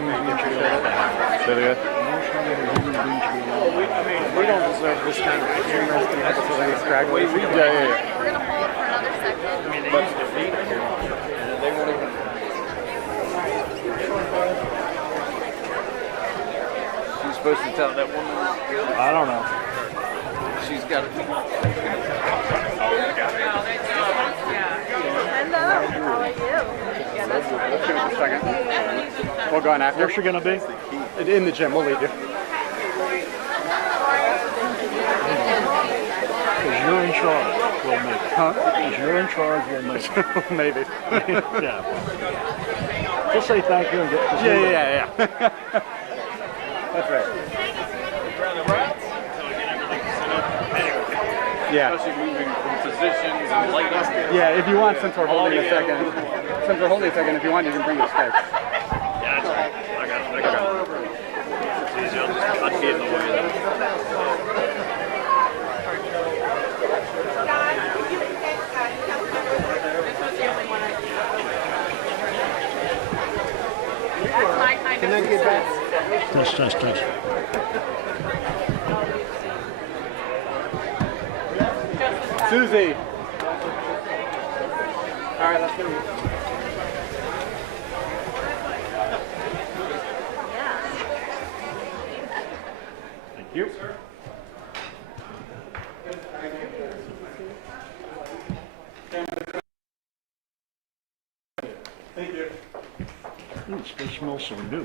human being should be allowed to have. Say that again? Emotionally, a human being should be allowed to have. We don't deserve this kind of humorous unnecessary graduation. Yeah, yeah, yeah. We're going to hold it for another second. I mean, they used to meet here, and they won't even. She's supposed to tell that woman. I don't know. She's got to. Hello, how are you? Yeah, that's Let's give it a second. We'll go on after. Where's she gonna be? In the gym. We'll leave you. Because you're in charge. We'll make it. Huh? Because you're in charge. We'll make it. Maybe. Yeah. Just say thank you and get to Yeah. That's right. Yeah. Especially moving from positions and light up. Yeah, if you want, since we're holding a second, if you want, you can bring your sticks. Yeah, that's right. I got it. It's easy. I'll just get in the way of that. Can I get back? Test. Susie. All right, let's go. Thank you. Thank you. Ooh, it smells so new.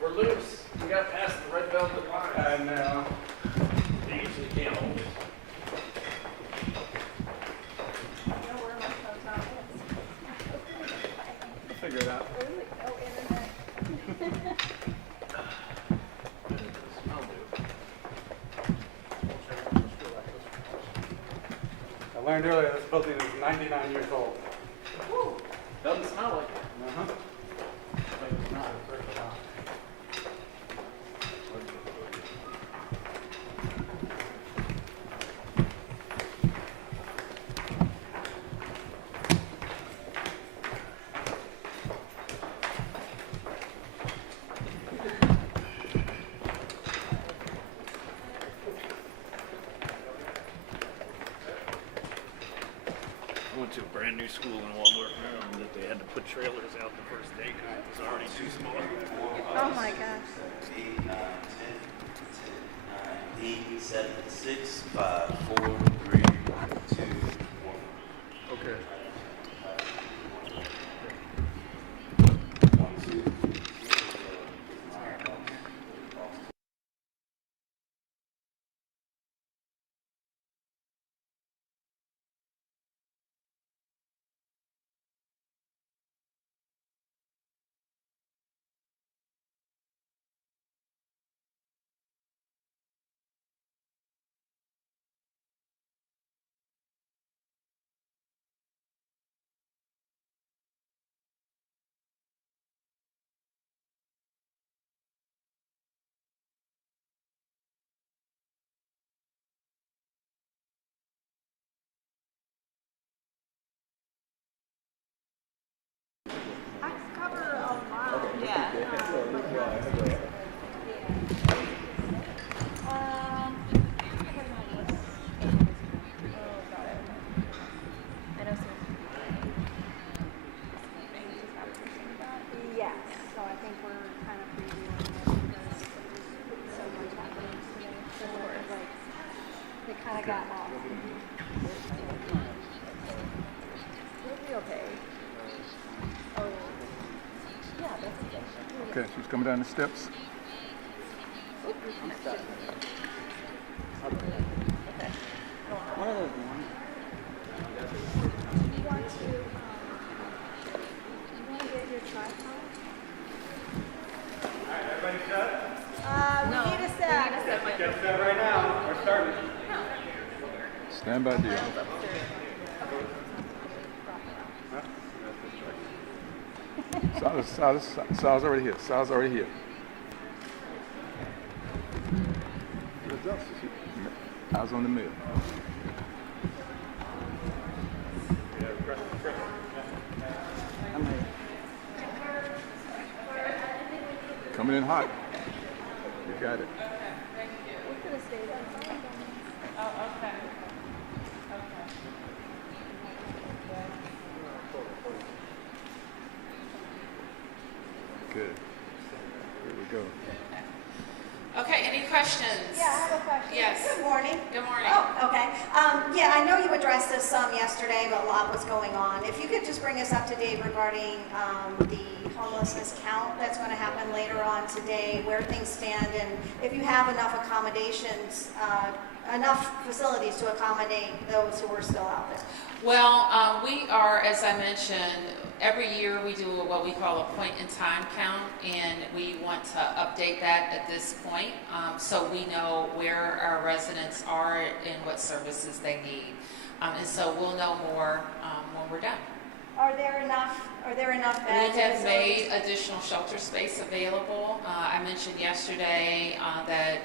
We're loose. We got past the red velvet line. I know. They usually can't hold it. Figure it out. I learned earlier this building is 99 years old. Doesn't smell like it. Uh-huh. It's not. It's very strong. I went to a brand new school in Waldorf, Maryland that they had to put trailers out the first day because it was already too small. Oh my gosh. 8, 9, 10, 9, 8, 7, 6, 5, 4, 3, 2, 1. Okay. 1, 2. Yes, so I think we're kind of previewing it because so much happening today. So like, they kind of got off. We'll be okay. Oh, yeah, that's okay. Okay, she's coming down the steps. One of those ones. Do you want to get your tripod? All right, everybody set? We need a set. Get set right now. We're starting. Stand by, dear. Sal's already here. Sal's already here. Sal's on the mill. Coming in hot. You got it. We could have stayed outside on this. Oh, okay. Good. Here we go. Okay, any questions? Yeah, I have a question. Yes. Good morning. Good morning. Oh, okay. Yeah, I know you addressed this some yesterday, but a lot was going on. If you could just bring us up to date regarding the homelessness count that's going to happen later on today, where things stand, and if you have enough accommodations, enough facilities to accommodate those who are still out there. Well, we are, as I mentioned, every year we do what we call a point-in-time count, and we want to update that at this point, so we know where our residents are and what services they need. And so we'll know more when we're done. Are there enough beds? We and have facilities? made additional shelter space available. I mentioned yesterday that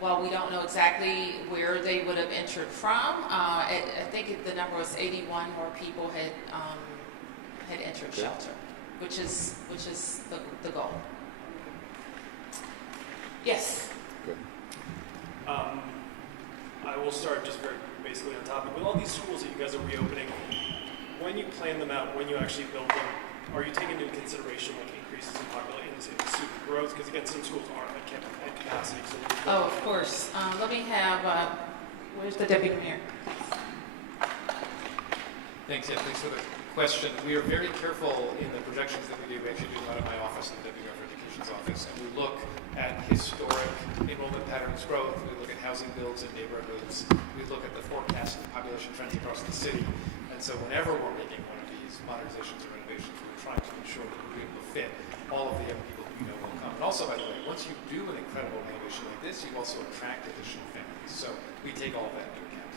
while we don't know exactly where they would have entered from, I think the number was 81 more people had entered shelter, which is the goal. Yes. Good. I will start just very basically on topic. With all these schools that you guys are reopening, when you plan them out, when you actually build them, are you taking into consideration like increases in population, student growth? Because again, some schools aren't at capacity. So Oh, of course. Let me have, where's the deputy mayor? Thanks, yeah, thanks for the question. We are very careful in the projections that we do. We actually do them out of my office and the Deputy Mayor for Education's office, and we look at historic enrollment patterns growth. We look at housing builds in neighborhoods. We look at the forecasted population trends across the city. And so whenever we're making one of these modernizations or renovations, we're trying to ensure that we're able to fit all of the young people who you know will come. And also, by the way, once you do an incredible renovation like this, you also attract additional families. So we take all of that into account.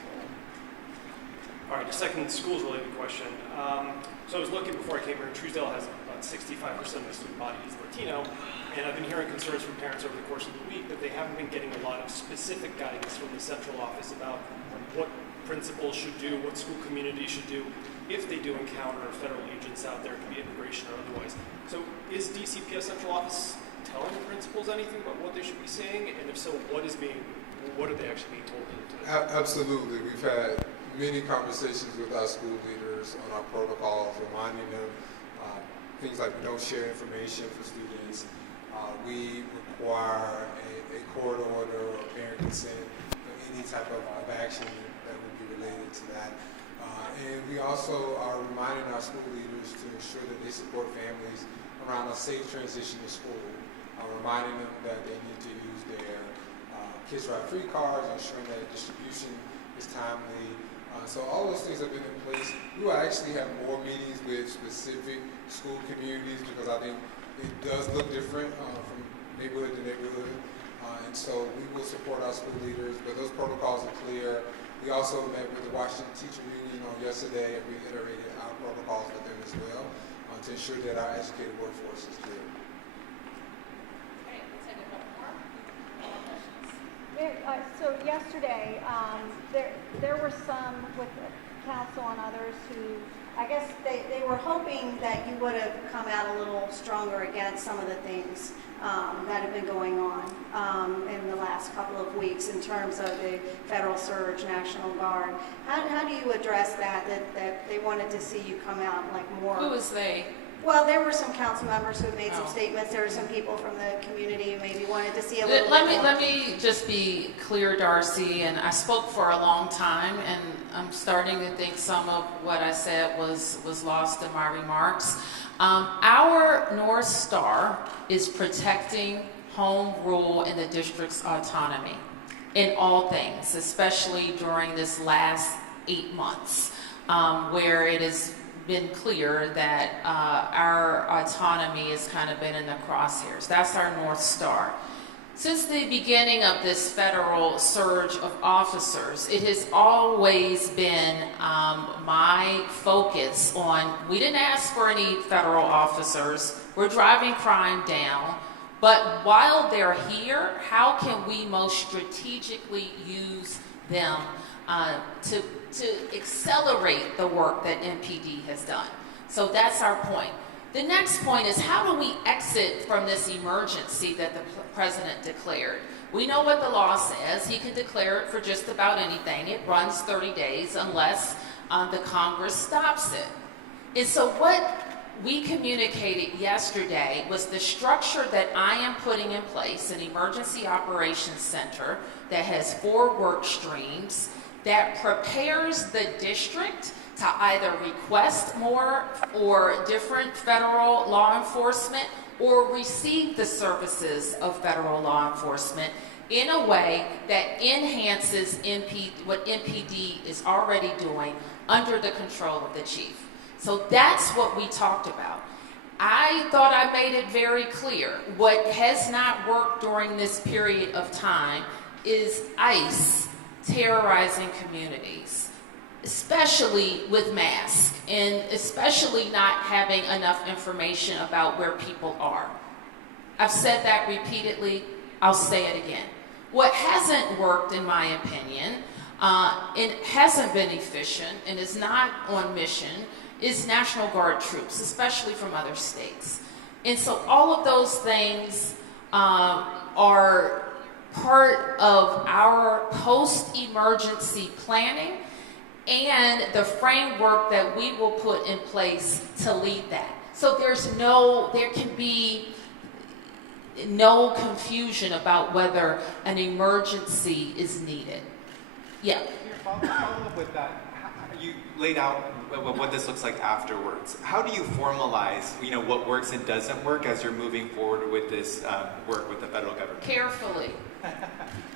all right, the second schools-related question. So I was looking before I came here. Truesdell has about 65% of the student body is Latino, and I've been hearing concerns from parents over the course of the week that they haven't been getting a lot of specific guidance from the central office about what principals should do, what school communities should do if they do encounter federal agents out there, it could be immigration or otherwise. So is DCPS central office telling the principals anything about what they should be saying? And if so, what are they actually being told to do? Absolutely. We've had many conversations with our school leaders on our protocols, reminding them things like we don't share information for students. We require a court order or parent consent for any type of action that would be related to that. And we also are reminding our school leaders to ensure that they support families around a safe transition to school, reminding them that they need to use their Kids Ride Free cards, ensuring that distribution is timely. So all those things have been in place. We will actually have more meetings with specific school communities because I think it does look different from neighborhood to neighborhood. And so we will support our school leaders, but those protocols are clear. We also met with the Washington Teacher Union on yesterday and reiterated our protocols with them as well to ensure that our educated workforce is clear. Okay, let's take a couple more. So yesterday, there were some with the council and others who, I guess they were hoping that you would have come out a little stronger against some of the things that have been going on in the last couple of weeks in terms of the federal surge, National Guard. How do you address that they wanted to see you come out like more? Who was they? Well, there were some council members who made some Oh. statements. There were some people from the community who maybe wanted to see a little Let bit me more. let me just be clear, Darcy, and I spoke for a long time, and I'm starting to think some of what I said was lost in my remarks. Our North Star is protecting home rule and the district's autonomy in all things, especially during this last 8 months, where it has been clear that our autonomy has kind of been in the crosshairs. That's our North Star. Since the beginning of this federal surge of officers, it has always been my focus on, we didn't ask for any federal officers, we're driving crime down, but while they're here, how can we most strategically use them to accelerate the work that MPD has done? So that's our point. The next point is, how do we exit from this emergency that the president declared? We know what the law says. He can declare it for just about anything. It runs 30 days unless the Congress stops it. And so what we communicated yesterday was the structure that I am putting in place, an emergency operations center that has 4 work streams that prepares the district to either request more or different federal law enforcement or receive the services of federal law enforcement in a way that enhances what MPD is already doing under the control of the chief. So that's what we talked about. I thought I made it very clear. What has not worked during this period of time is ICE terrorizing communities, especially with masks, and especially not having enough information about where people are. I've said that repeatedly. I'll say it again. What hasn't worked, in my opinion, and hasn't been efficient and is not on mission is National Guard troops, especially from other states. And so all of those things are part of our post-emergency planning and the framework that we will put in place to lead that. So there can be no confusion about whether an emergency is needed. Yeah. Follow up with that. You laid out what this looks like afterwards. How do you formalize, what works and doesn't work as you're moving forward with this work with the federal government? Carefully.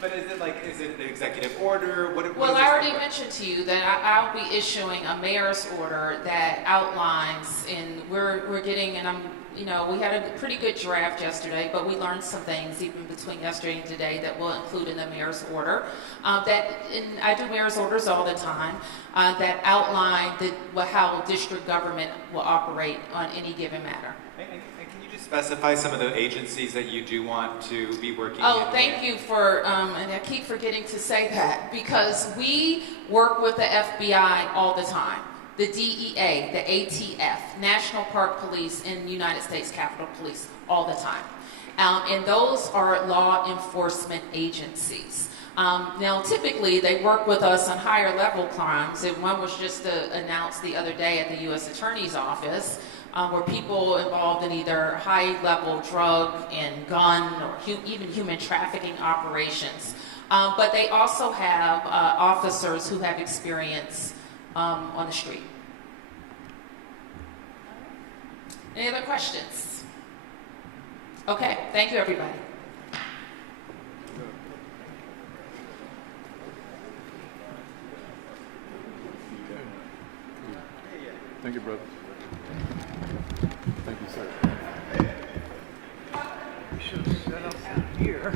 But is it the executive order? Well, I already mentioned to you that I'll be issuing a mayor's order that outlines, and we're getting, and we had a pretty good draft yesterday, but we learned some things even between yesterday and today that we'll include in the mayor's order. And I do mayor's orders all the time that outline how district government will operate on any given matter. And can you just specify some of the agencies that you do want to be working Oh, thank you for, and I keep forgetting to say that, because we work with the FBI all the time. The DEA, the ATF, National Park Police, and United States Capitol Police all the time. And those are law enforcement agencies. Now, typically, they work with us on higher level crimes, and one was just announced the other day at the U.S. Attorney's Office, where people involved in either high level drug and gun or even human trafficking operations. But they also have officers who have experience on the street. Any other questions? Okay, thank you, everybody. Thank you, brother. Thank you, sir. We should set up here.